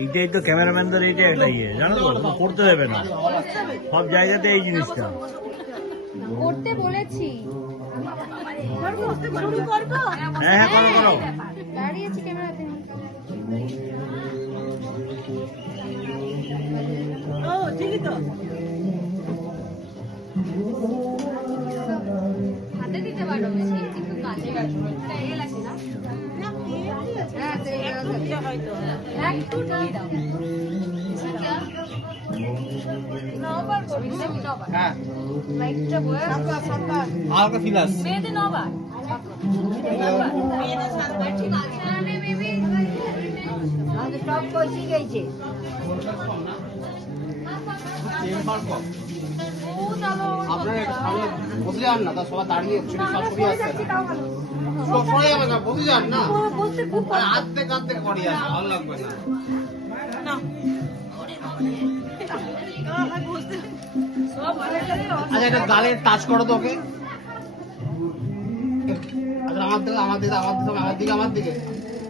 এইটাই তো ক্যামেরাম্যানদের এইটা এটাই জানো তো, করতে দেবে না সব জায়গাতে এই জিনিসটা। করতে বলেছি। হ্যাঁ হ্যাঁ করো করো। দাঁড়িয়েছি ক্যামেরাতে। হাতে দিতে পারো বেশি, কিন্তু কাছে তেল আছে না? হ্যাঁ তেল হয়তো একটু দাও। হ্যাঁ লাইটটা বয়ে হালকা ফিল আসছে। মেয়েদের নবার মেয়েদের সাতবার ঠিক আছে না বেবি? আমাদের সব কইছি গেছে। আপনারা সামনে বসে যান না, তা সবাই দাঁড়িয়ে সরাসরি আসছে সরে যাবে না, বসে যান না, আস্তে কাঁদতে করি আর ভালো লাগবে না। আচ্ছা একটা গালের টাচ করো তো ওকে। আচ্ছা আমার দিকে আমার দিকে আমার দিকে আমার দিকে